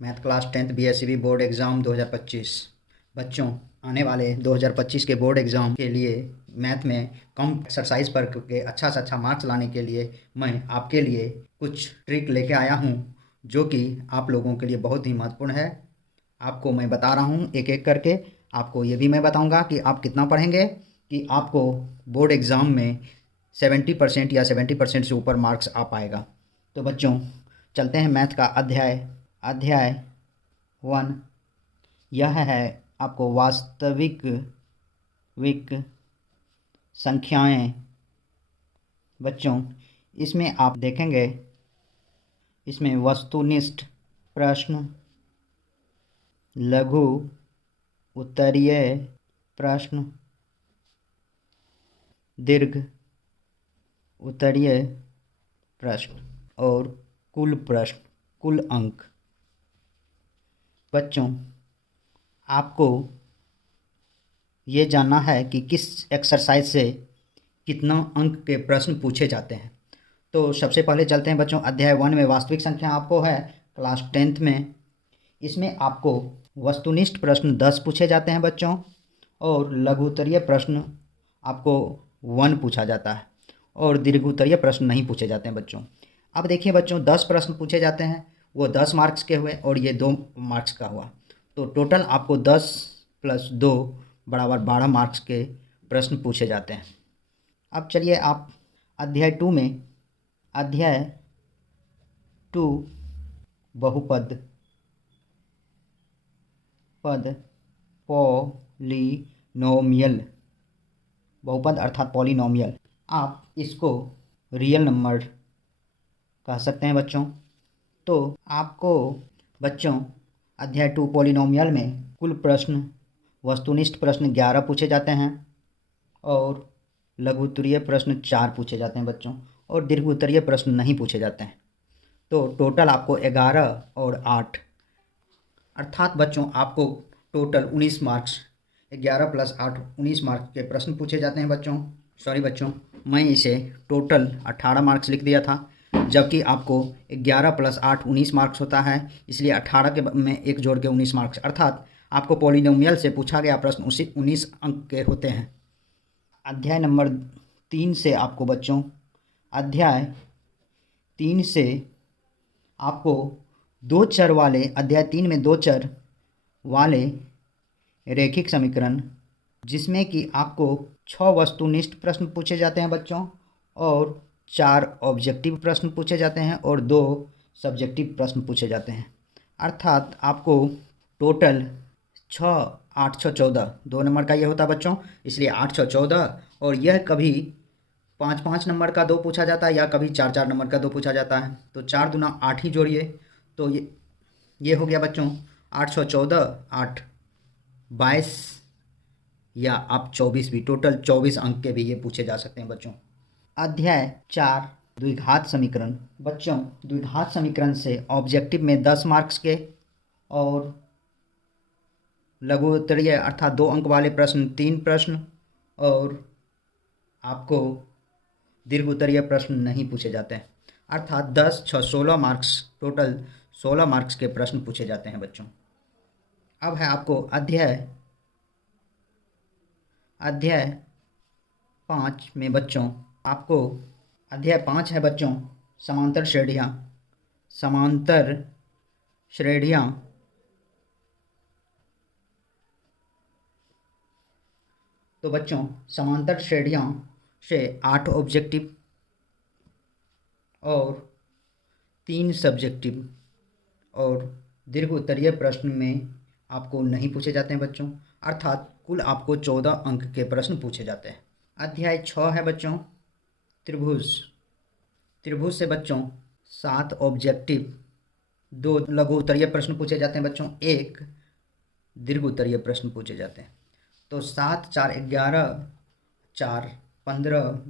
Math class 10th BSCB board exam 2025। बच्चों, आने वाले 2025 के बोर्ड एग्ज़ाम के लिए मैथ में कम एक्सरसाइज पर के अच्छा से अच्छा मार्क्स लाने के लिए मैं आपके लिए कुछ ट्रिक लेके आया हूँ, जो कि आप लोगों के लिए बहुत ही महत्वपूर्ण है। आपको मैं बता रहा हूँ एक एक करके। आपको ये भी मैं बताऊँगा कि आप कितना पढ़ेंगे कि आपको बोर्ड एग्ज़ाम में 70% या 70% से ऊपर मार्क्स आ पाएगा। तो बच्चों, चलते हैं मैथ का अध्याय 1। यह है आपको वास्तविक संख्याएं। बच्चों, इसमें आप देखेंगे, इसमें वस्तुनिष्ठ प्रश्न, लघु उत्तरीय प्रश्न, दीर्घ उत्तरीय प्रश्न और कुल प्रश्न, कुल अंक। बच्चों, आपको ये जानना है कि किस एक्सरसाइज से कितना अंक के प्रश्न पूछे जाते हैं। तो सबसे पहले चलते हैं बच्चों, अध्याय 1 में वास्तविक संख्या आपको है क्लास 10th में। इसमें आपको वस्तुनिष्ठ प्रश्न 10 पूछे जाते हैं बच्चों, और लघुत्तरीय प्रश्न आपको 1 पूछा जाता है, और दीर्घोत्तरीय प्रश्न नहीं पूछे जाते हैं बच्चों। अब देखिए बच्चों, 10 प्रश्न पूछे जाते हैं, वो 10 मार्क्स के हुए और ये 2 मार्क्स का हुआ। तो टोटल आपको 10 + 2 = 12 मार्क्स के प्रश्न पूछे जाते हैं। अब चलिए आप अध्याय 2 में, अध्याय 2 बहुपद पॉलिनोमियल, बहुपद अर्थात पॉलिनोमियल, आप इसको रियल नंबर कह सकते हैं बच्चों। तो आपको बच्चों अध्याय 2 पॉलिनोमियल में कुल प्रश्न, वस्तुनिष्ठ प्रश्न 11 पूछे जाते हैं, और लघुत्तरीय प्रश्न 4 पूछे जाते हैं बच्चों, और दीर्घोत्तरीय प्रश्न नहीं पूछे जाते हैं। तो टोटल आपको 11 और 8, अर्थात बच्चों आपको टोटल 19 मार्क्स, 11 + 8 19 मार्क्स के प्रश्न पूछे जाते हैं बच्चों। सॉरी बच्चों, मैं इसे टोटल 18 मार्क्स लिख दिया था, जबकि आपको 11 + 8 19 मार्क्स होता है, इसलिए 18 के में 1 जोड़ के 19 मार्क्स, अर्थात आपको पॉलिनोमियल से पूछा गया प्रश्न उसी 19 अंक के होते हैं। अध्याय नंबर 3 से आपको बच्चों, अध्याय 3 से आपको 2 चर वाले, अध्याय 3 में 2 चर वाले रैखिक समीकरण, जिसमें कि आपको 6 वस्तुनिष्ठ प्रश्न पूछे जाते हैं बच्चों, और 4 ऑब्जेक्टिव प्रश्न पूछे जाते हैं, और 2 सब्जेक्टिव प्रश्न पूछे जाते हैं। अर्थात आपको टोटल 6 8 6 14 2 नंबर का ये होता है बच्चों, इसलिए 8 6 14, और यह कभी 5 5 नंबर का 2 पूछा जाता है, या कभी 4 4 नंबर का 2 पूछा जाता है। तो 4 दूना 8 ही जोड़िए, तो ये हो गया बच्चों 8 6 14 8 22, या आप 24 भी, टोटल 24 अंक के भी ये पूछे जा सकते हैं बच्चों। अध्याय 4 द्विघात समीकरण। बच्चों, द्विघात समीकरण से ऑब्जेक्टिव में 10 मार्क्स के, और लघुत्तरीय अर्थात 2 अंक वाले प्रश्न 3 प्रश्न, और आपको दीर्घोत्तरीय प्रश्न नहीं पूछे जाते हैं। अर्थात 10 6 16 मार्क्स, टोटल 16 मार्क्स के प्रश्न पूछे जाते हैं बच्चों। अब है आपको अध्याय 5 में बच्चों, आपको अध्याय 5 है बच्चों, समांतर श्रेणियाँ। तो बच्चों, समांतर श्रेणियाँ से 8 ऑब्जेक्टिव और 3 सब्जेक्टिव और दीर्घोत्तरीय प्रश्न में आपको नहीं पूछे जाते हैं बच्चों, अर्थात कुल आपको 14 अंक के प्रश्न पूछे जाते हैं। अध्याय 6 है बच्चों, त्रिभुज से बच्चों 7 ऑब्जेक्टिव, 2 लघुत्तरीय प्रश्न पूछे जाते हैं बच्चों, 1 दीर्घोत्तरीय प्रश्न पूछे जाते हैं। तो 7 4 11 4 15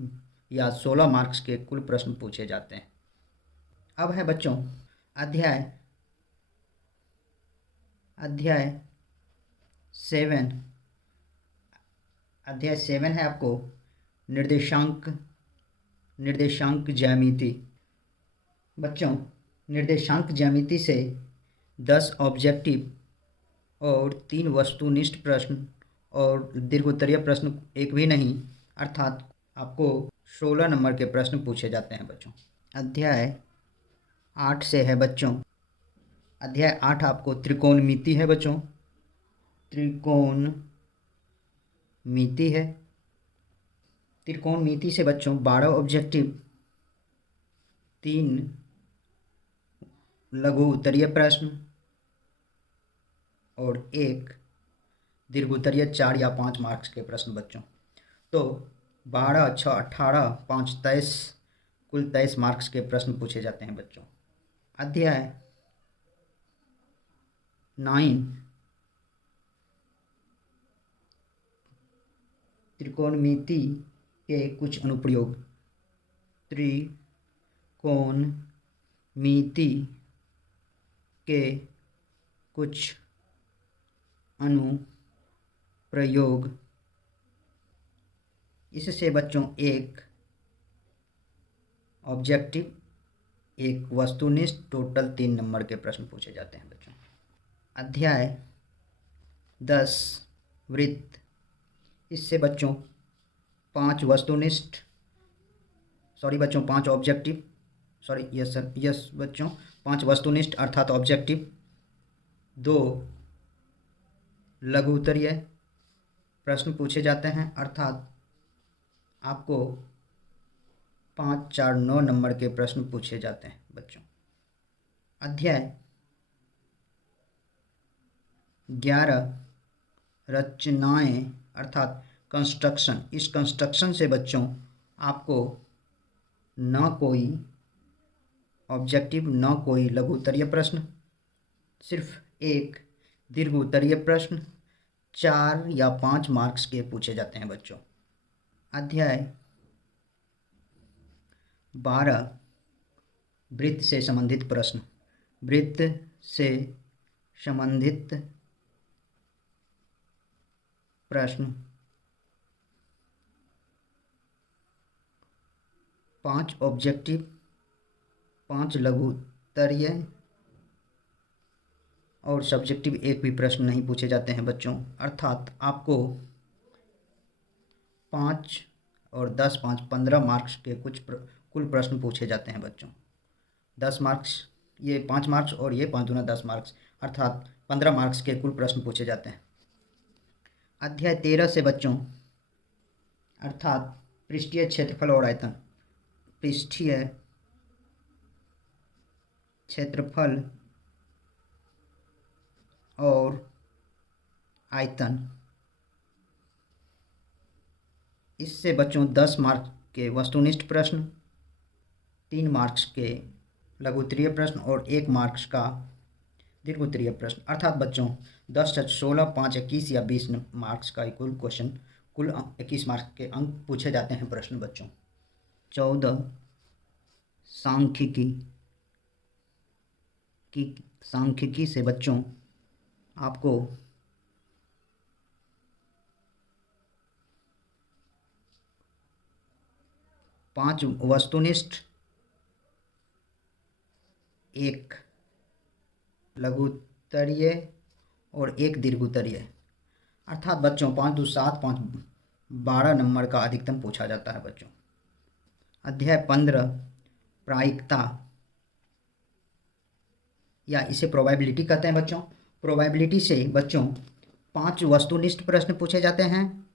या 16 मार्क्स के कुल प्रश्न पूछे जाते हैं। अब है बच्चों अध्याय 7। अध्याय 7 है आपको निर्देशांक ज्यामिति। बच्चों, निर्देशांक ज्यामिति से 10 ऑब्जेक्टिव और 3 वस्तुनिष्ठ प्रश्न और दीर्घोत्तरीय प्रश्न एक भी नहीं, अर्थात आपको 16 नंबर के प्रश्न पूछे जाते हैं बच्चों। अध्याय 8 से है बच्चों। अध्याय 8 आपको त्रिकोणमिति है बच्चों। त्रिकोणमिति है। त्रिकोणमिति से बच्चों 12 ऑब्जेक्टिव, 3 लघु उत्तरीय प्रश्न और 1 दीर्घोत्तरीय 4 या 5 मार्क्स के प्रश्न बच्चों। तो 12, 6, 18, 5, 23, कुल 23 मार्क्स के प्रश्न पूछे जाते हैं बच्चों। अध्याय 9 त्रिकोणमिति के कुछ अनुप्रयोग। त्रिकोणमिति के कुछ अनुप्रयोग। इससे बच्चों एक ऑब्जेक्टिव, एक वस्तुनिष्ठ, टोटल 3 नंबर के प्रश्न पूछे जाते हैं बच्चों। अध्याय 10 वृत्त। इससे बच्चों 5 वस्तुनिष्ठ, सॉरी बच्चों 5 objective, sorry yes sir, yes बच्चों 5 वस्तुनिष्ठ अर्थात ऑब्जेक्टिव, 2 लघु उत्तरीय प्रश्न पूछे जाते हैं, अर्थात आपको 5, 4, 9 नंबर के प्रश्न पूछे जाते हैं बच्चों। अध्याय 11 रचनाएं अर्थात कंस्ट्रक्शन। इस कंस्ट्रक्शन से बच्चों आपको न कोई ऑब्जेक्टिव, न कोई लघु उत्तरीय प्रश्न, सिर्फ एक दीर्घ उत्तरीय प्रश्न 4 या 5 मार्क्स के पूछे जाते हैं बच्चों। अध्याय 12 वृत्त से संबंधित प्रश्न। वृत्त से संबंधित प्रश्न 5 ऑब्जेक्टिव, 5 लघु उत्तरीय और सब्जेक्टिव एक भी प्रश्न नहीं पूछे जाते हैं बच्चों, अर्थात आपको 5 और 10, 5, 15 मार्क्स के कुल प्रश्न पूछे जाते हैं बच्चों। 10 मार्क्स, ये 5 मार्क्स और ये 5 दूना 10 मार्क्स, अर्थात 15 मार्क्स के कुल प्रश्न पूछे जाते हैं। अध्याय 13 से बच्चों अर्थात पृष्ठीय क्षेत्रफल और आयतन। पृष्ठीय क्षेत्रफल और आयतन। इससे बच्चों 10 मार्क्स के वस्तुनिष्ठ प्रश्न, 3 मार्क्स के लघु उत्तरीय प्रश्न और 1 मार्क्स का दीर्घ उत्तरीय प्रश्न, अर्थात बच्चों 10, 16, 5, 21 या 20 मार्क्स का कुल क्वेश्चन, कुल 21 मार्क्स के अंक पूछे जाते हैं प्रश्न बच्चों। 14 सांख्यिकी से बच्चों आपको पांच वस्तुनिष्ठ, 1 लघु उत्तरीय और 1 दीर्घ उत्तरीय, अर्थात बच्चों 5, 2, 7, 5, 12 नंबर का अधिकतम पूछा जाता है बच्चों। अध्याय 15 प्रायिकता या इसे प्रोबेबिलिटी कहते हैं बच्चों। प्रोबेबिलिटी से बच्चों 5 वस्तुनिष्ठ प्रश्न पूछे जाते हैं,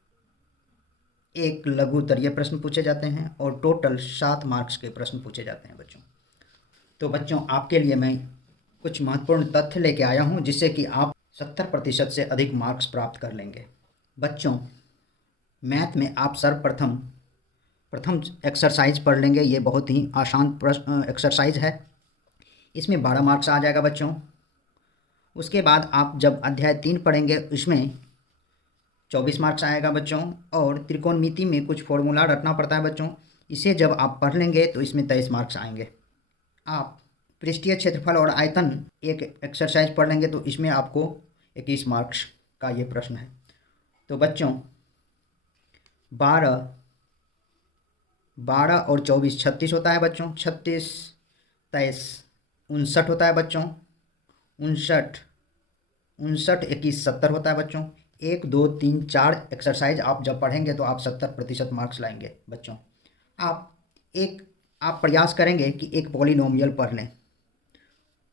1 लघु उत्तरीय प्रश्न पूछे जाते हैं और टोटल 7 मार्क्स के प्रश्न पूछे जाते हैं बच्चों। तो बच्चों आपके लिए मैं कुछ महत्वपूर्ण तथ्य लेके आया हूं जिससे कि आप 70% से अधिक मार्क्स प्राप्त कर लेंगे। बच्चों मैथ में आप सर्वप्रथम एक्सरसाइज पढ़ लेंगे। ये बहुत ही आसान एक्सरसाइज है, इसमें 12 मार्क्स आ जाएगा बच्चों। उसके बाद आप जब अध्याय 3 पढ़ेंगे इसमें 24 मार्क्स आएगा बच्चों। और त्रिकोणमिति में कुछ फॉर्मूला रटना पड़ता है बच्चों, इसे जब आप पढ़ लेंगे तो इसमें 23 मार्क्स आएंगे। आप पृष्ठीय क्षेत्रफल और आयतन एक एक्सरसाइज पढ़ लेंगे तो इसमें आपको 21 मार्क्स का ये प्रश्न है। तो बच्चों 12 और 24 36 होता है बच्चों, 36, 23, 59 होता है बच्चों, 59, 59, 21, 70 होता है बच्चों। 1, 2, 3, 4 एक्सरसाइज आप जब पढ़ेंगे तो आप 70% मार्क्स लाएंगे बच्चों। आप प्रयास करेंगे कि एक पॉलिनोमियल पढ़ लें,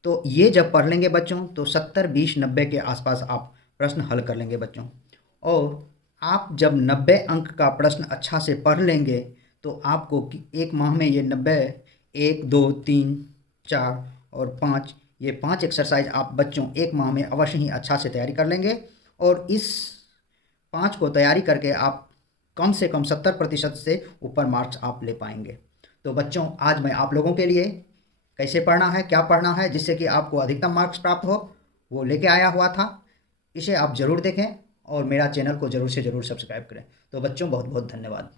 तो ये जब पढ़ लेंगे बच्चों तो 70, 20, 90 के आसपास आप प्रश्न हल कर लेंगे बच्चों। और आप जब 90 अंक का प्रश्न अच्छा से पढ़ लेंगे तो आपको एक माह में ये 90, 1, 2, 3, 4 और 5, ये 5 एक्सरसाइज आप बच्चों एक माह में अवश्य ही अच्छा से तैयारी कर लेंगे। और इस 5 को तैयारी करके आप कम से कम 70% से ऊपर मार्क्स आप ले पाएंगे। तो बच्चों, आज मैं आप लोगों के लिए कैसे पढ़ना है, क्या पढ़ना है जिससे कि आपको अधिकतम मार्क्स प्राप्त हो, वो लेके आया हुआ था। इसे आप ज़रूर देखें और मेरा चैनल को ज़रूर से ज़रूर सब्सक्राइब करें। तो बच्चों, बहुत बहुत धन्यवाद।